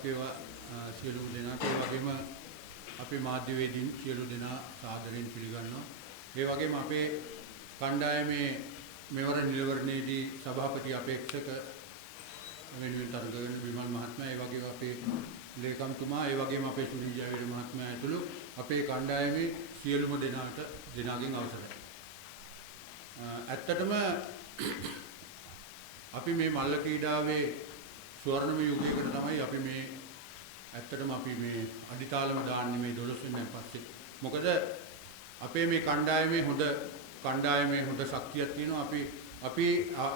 සුබපත් වේවා සියලුම දෙනාට. ඒ වගේම අපේ මාධ්‍යවේදීන් සියලු දෙනා සාදරයෙන් පිළිගන්නවා. ඒ වගේම අපේ කණ්ඩායමේ මෙවර නිලවරණයේදී සභාපති අපේක්ෂක වෙනුවෙන් තරග විමල් මහත්මයා, ඒ වගේම අපේ ලේකම්තුමා, ඒ වගේම අපේ සුනිල් ජයවීර මහත්මයා ඇතුළු අපේ කණ්ඩායමේ සියලුම දෙනාගෙන් අවසරයි. ඇත්තටම අපි මේ මල්ල ක්‍රීඩාවේ ස්වර්ණමය යුගයකට තමයි අපි මේ ඇත්තටම අපි මේ අඩිතාලම දාන්නේ මේ 12 වෙනිදා පස්සේ. මොකද අපේ මේ කණ්ඩායමේ හොඳ ශක්තියක් තියෙනවා. අපි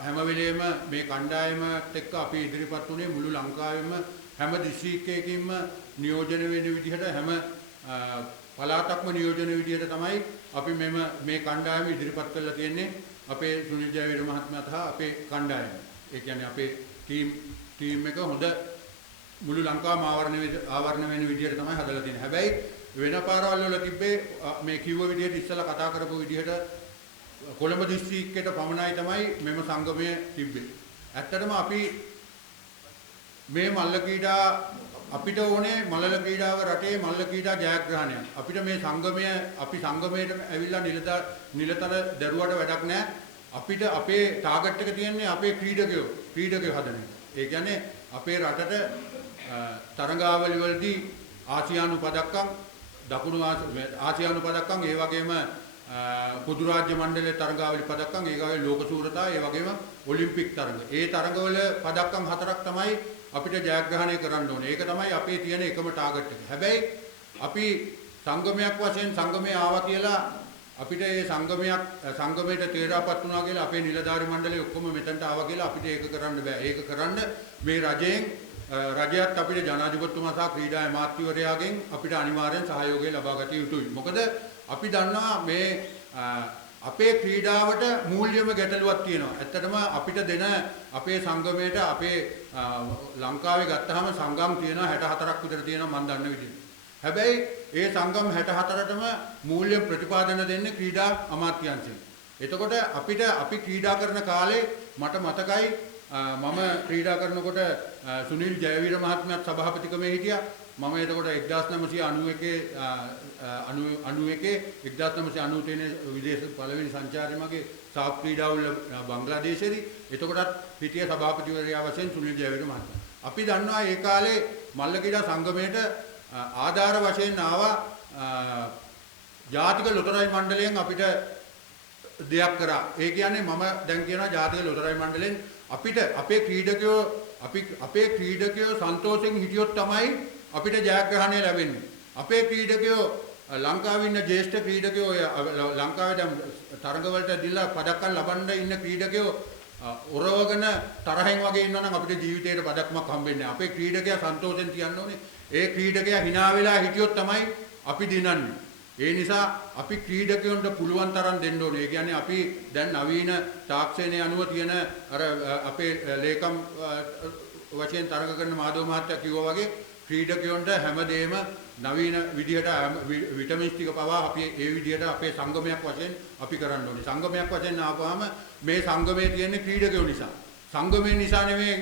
හැම වෙලේම මේ කණ්ඩායමත් එක්ක අපි ඉදිරිපත් වුණේ මුළු ලංකාවෙම හැම දිස්ත්‍රික්කයකින්ම නියෝජන වෙන විදිහට හැම පළාතක්ම නියෝජන විදිහට තමයි අපි මේ කණ්ඩායම ඉදිරිපත් කරලා තියෙන්නේ. අපේ සුනිල් ජයවීර මහත්මයා සහ අපේ කණ්ඩායම. ඒ කියන්නේ අපේ ටීම් එක හොඳ මුළු ලංකාවම ආවරණ වෙන විදිහට තමයි හදලා තියෙන්නේ. හැබැයි වෙන පාරවල් වල තිබ්බේ මේ කිව්ව විදිහට ඉස්සලා කතා කරපු විදිහට කොළඹ දිස්ත්‍රික්කයට පමණයි තමයි මෙම සංගමය තිබ්බේ. ඇත්තටම අපි මේ මල්ල ක්‍රීඩා අපිට ඕනේ මල්ල ක්‍රීඩාව රටේ මල්ල ක්‍රීඩා ජයග්‍රහණයක්. අපිට මේ සංගමය අපි සංගමයට ඇවිල්ලා නිලතර දරුවට වැඩක් නැහැ. අපිට අපේ ටාගට් එක තියෙන්නේ අපේ ක්‍රීඩකයෝ හදන එක. ඒ කියන්නේ අපේ රටට තරඟාවලි වලදී ආසියානු පදක්කම් ආසියානු පදක්කම් ඒ වගේම පොදු රාජ්‍ය මණ්ඩලයේ තරඟාවලි පදක්කම් ඒ වගේ ලෝක ශූරතා ඒ වගේම ඔලිම්පික් තරඟ. ඒ තරඟවල පදක්කම් 4ක් තමයි අපිට ජයග්‍රහණය කරන්න ඕනේ. ඒක තමයි අපේ තියෙන එකම ටාගට් එක. හැබැයි අපි සංගමයක් වශයෙන් සංගමයේ ආවා කියලා අපිට මේ සංගමයට තේරාපත් වුණා කියලා අපේ නිලධාරි මණ්ඩලය ඔක්කොම මෙතනට ආවා කියලා අපිට ඒක කරන්න බෑ. ඒක කරන්න මේ රජයත් අපිට ජනාධිපතිතුමා සහ ක්‍රීඩා අමාත්‍යවරයාගෙන් අපිට අනිවාර්යෙන් සහයෝගය ලබා ගත යුතුයි. මොකද අපි දන්නවා මේ අපේ ක්‍රීඩාවට මූල්‍යම ගැටලුවක් තියෙනවා. ඇත්තටම අපිට දෙන අපේ සංගමයට අපේ ලංකාවේ ගත්තාම සංගම් තියෙනවා 64ක් විතර තියෙනවා මම දන්න විදිහට. හැබැයි ඒ සංගම් 64ටම මූල්‍ය ප්‍රතිපාදන දෙන්නේ ක්‍රීඩා අමාත්‍යාංශයෙන්. එතකොට අපි ක්‍රීඩා කරන කාලේ මට මතකයි මම ක්‍රීඩා කරනකොට සුනිල් ජයවීර මහත්මයාත් සභාපතිකමේ හිටියා. මම එතකොට 1991 විදේශ පළවෙනි සංචාරය මගේ සාප් ක්‍රීඩාවල බංග්ලාදේශෙදි. එතකොටත් හිටිය සභාපතිවරයා වශයෙන් සුනිල් ජයවීර මහත්මයා. අපි දන්නවා ඒ කාලේ මල්ල ක්‍රීඩා සංගමයට ආධාර වශයෙන් ආවා ජාතික ලොතරැයි මණ්ඩලයෙන් අපිට දෙයක් කරා. ඒ කියන්නේ මම දැන් කියනවා ජාතික ලොතරැයි මණ්ඩලයෙන් අපිට අපේ ක්‍රීඩකයෝ සන්තෝෂෙන් හිටියොත් තමයි අපිට ජයග්‍රහණය ලැබෙන්නේ. අපේ ක්‍රීඩකයෝ ලංකාවේ ඉන්න ජ්‍යෙෂ්ඨ ක්‍රීඩකයෝ ලංකාවේ දැන් තරඟවලට දීලා පදක්කම් ලබන්න ඉන්න ක්‍රීඩකයෝ ඔරවගෙන තරහෙන් වගේ ඉන්නවනම් අපිට ජීවිතේට පදක්මක් හම්බෙන්නේ නැහැ. අපේ ක්‍රීඩකයා සන්තෝෂෙන් තියන්න ඕනේ. ඒ ක්‍රීඩකයා hina වෙලා හිටියොත් තමයි අපි දිනන්නේ. ඒ නිසා අපි ක්‍රීඩකයන්ට පුළුවන් තරම් දෙන්න ඕනේ. ඒ කියන්නේ අපි දැන් නවීන තාක්ෂණයේ අනුව තියෙන අර අපේ ලේකම් වශයෙන් තරඟ කරන මාධව මහත්තයා කිව්වා වගේ ක්‍රීඩකයන්ට හැමදේම නවීන විදිහට විටමින්ස් ටික පවා අපි ඒ විදිහට අපේ සංගමයක් වශයෙන් අපි කරන්න ඕනේ. සංගමයක් වශයෙන් ආපුවාම මේ සංගමයේ තියෙන ක්‍රීඩකයෝ නිසා. සංගමයේ නිසා නෙමෙයි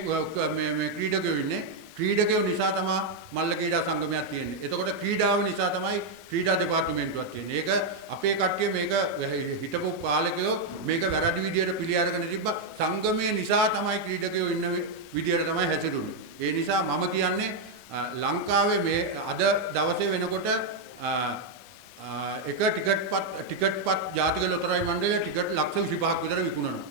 මේ ක්‍රීඩකයෝ ඉන්නේ. ක්‍රීඩකයෝ නිසා තමයි මල්ල ක්‍රීඩා සංගමයක් තියෙන්නේ. එතකොට ක්‍රීඩාව නිසා තමයි ක්‍රීඩා දෙපාර්තමේන්තුවක් තියෙන්නේ. ඒක අපේ කට්ටිය මේක හිටපු පාලකයෝ මේක වැරදි විදියට පිළි අරගෙන තිබ්බා. සංගමයේ නිසා තමයි ක්‍රීඩකයෝ ඉන්න විදියට තමයි හැසිරුනේ. ඒ නිසා මම කියන්නේ ලංකාවේ මේ අද දවසේ වෙනකොට එක ටිකට්පත් ජාතික ලොතරැයි මණ්ඩලයේ ටිකට් ලක්ෂ 25ක් විතර විකුණනවා.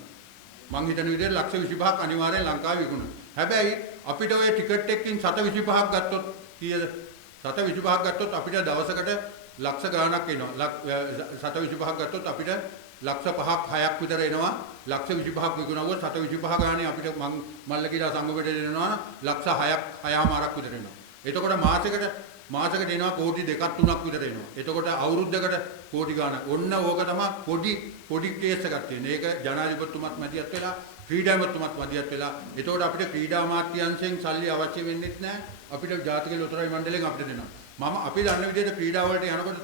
මං හිතන විදිහට ලක්ෂ 25ක් අනිවාර්යෙන් ලංකාවේ විකුණනවා. හැබැයි අපිට ওই ටිකට් එකකින් 725ක් ගත්තොත් කීයද? 725ක් ගත්තොත් අපිට දවසකට ලක්ෂ ගාණක් එනවා. 725ක් ගත්තොත් අපිට ලක්ෂ 5ක් 6ක් විතර එනවා. ලක්ෂ 25ක් විකුණුවොත් 725 ගාණේ අපිට මල්ල ක්‍රීඩා සංගමයට දෙනවා ලක්ෂ 6ක් විතර එනවා. එතකොට මාසෙකට එනවා කෝටි 2ක් 3ක් විතර එනවා. එතකොට අවුරුද්දකට කෝටි ගාණක්. ඔන්න ඕක තමයි පොඩි කේස් එකක් තියෙන්නේ. ඒක ජනාධිපතිතුමත් මැදිහත් වෙලා ක්‍රීඩා අමාත්‍යතුමත් මැදිහත් වෙලා. එතකොට අපිට ක්‍රීඩා අමාත්‍යාංශයෙන් සල්ලි අවශ්‍ය වෙන්නේ නැහැ. අපිට ජාතික ලොතරැයි මණ්ඩලයෙන් අපිට දෙනවා. අපි දන්න විදිහට ක්‍රීඩා වලට යනකොට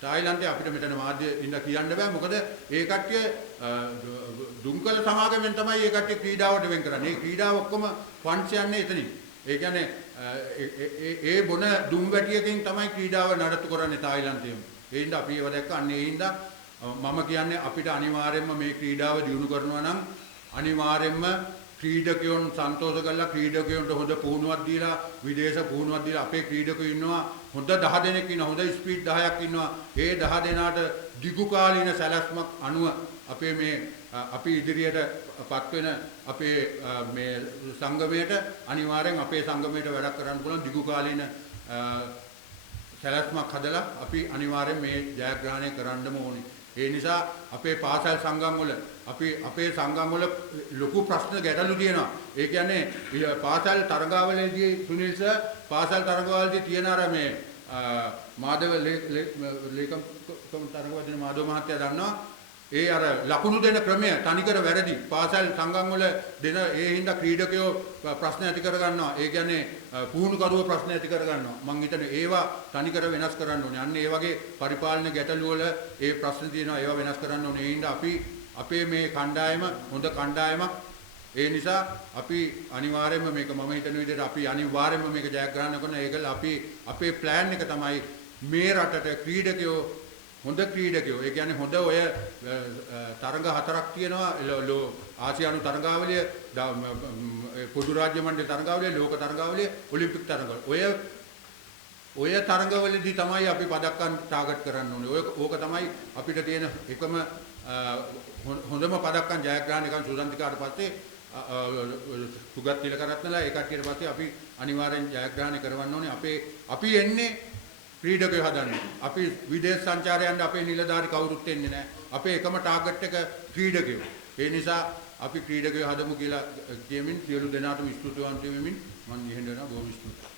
තායිලන්තයේ අපිට මෙතන මාධ්‍ය ඉන්න කියන්න බෑ. මොකද ඒ කට්ටිය දුම්කල සමාගමෙන් තමයි ඒ කට්ටිය ක්‍රීඩාවට වෙන් කරන්නේ. මේ ක්‍රීඩාව ඔක්කොම ෆන්ඩ්ස් යන්නේ එතනින්. ඒ කියන්නේ ඒ බොන දුම් වැටියකින් තමයි ක්‍රීඩාව නඩත්තු කරන්නේ තායිලන්තයේම. ඒ හින්දා අපි ඒව දැක්ක අන්න ඒ හින්දා මම කියන්නේ අපිට අනිවාර්යයෙන්ම මේ ක්‍රීඩාව දියුණු කරනවා නම් අනිවාර්යයෙන්ම ක්‍රීඩකයන් සන්තෝෂ කරලා ක්‍රීඩකයන්ට හොඳ පුහුණුවක් දීලා විදේශ පුහුණුවක් දීලා අපේ ක්‍රීඩකයෝ ඉන්නවා හොඳ 10 දෙනෙක් ඉන්නවා හොඳ ස්පීඩ් 10ක් ඉන්නවා ඒ 10 දෙනාට දිගු කාලීන සැලැස්මක් අනුව අපේ මේ අපි ඉදිරියට පත් වෙන අපේ මේ සංගමයට අනිවාර්යෙන් අපේ සංගමයට වැඩක් කරන්න පුළුවන් දිගු කාලීන සැලැස්මක් හදලා අපි අනිවාර්යෙන් මේ ජයග්‍රහණය කරන්නම ඕනේ. ඒ නිසා අපේ පාසල් සංගම් වල අපි අපේ සංගම් වල ලොකු ප්‍රශ්න ගැටලු තියෙනවා. ඒ කියන්නේ පාසල් තරගාවලියේදී සුනිල් සර් පාසල් තරගාවලියේදී තියෙන අර මේ මාධව ලේකම් තරගාවලියේ මාධව මහත්තයා දන්නවා ඒ අර ලකුණු දෙන ක්‍රමය තනිකර වැරදි. පාසල් සංගම් වල දෙන ඒ හින්දා ක්‍රීඩකයෝ ප්‍රශ්න ඇති කර ගන්නවා. ඒ කියන්නේ පුහුණුකරුවෝ ප්‍රශ්න ඇති කර ගන්නවා. මම හිතන්නේ ඒවා තනිකර වෙනස් කරන්න ඕනේ. අන්න ඒ වගේ පරිපාලන ගැටලු වල ඒ ප්‍රශ්න තියෙනවා. ඒවා වෙනස් කරන්න ඕනේ. ඒ හින්දා අපි අපේ මේ කණ්ඩායම හොඳ කණ්ඩායමක්. ඒ නිසා අපි අනිවාර්යයෙන්ම මේක මම හිතන විදිහට අපි අනිවාර්යයෙන්ම මේක ජයග්‍රහණය කරන ඒකල අපි අපේ ප්ලෑන් එක තමයි මේ රටට ක්‍රීඩකයෝ හොඳ ක්‍රීඩකයෝ ඒ කියන්නේ හොඳ ඔය තරඟ හතරක් තියෙනවා ආසියානු තරඟාවලිය පොදු රාජ්‍ය මණ්ඩල තරඟාවලිය ලෝක තරඟාවලිය ඔලිම්පික් තරඟාවලිය ඔය තරඟවලදී තමයි අපි පදක්කම් ටාගට් කරන්න ඕනේ. ඕක තමයි අපිට තියෙන එකම හොඳම පදක්කම් ජයග්‍රහණය කරන සුදන්තිකාට පස්සේ සුගත් තිලකරත්නලා ඒ කට්ටියට පස්සේ අපි අනිවාර්යෙන් ජයග්‍රහණය කරවන්න ඕනේ. අපි එන්නේ ක්‍රීඩකයෝ හදන්නේ. අපි විදේශ සංචාරයන්ට අපේ නිලධාරි කවුරුත් එන්නේ නැහැ. අපේ එකම ටාගට් එක ක්‍රීඩකයෝ. ඒ නිසා අපි ක්‍රීඩකයෝ හදමු කියලා කියමින් සියලු දෙනාටම ස්තුතිවන්ත වෙමින් මම ඉහෙන්න යනවා. බොහොම ස්තුතියි.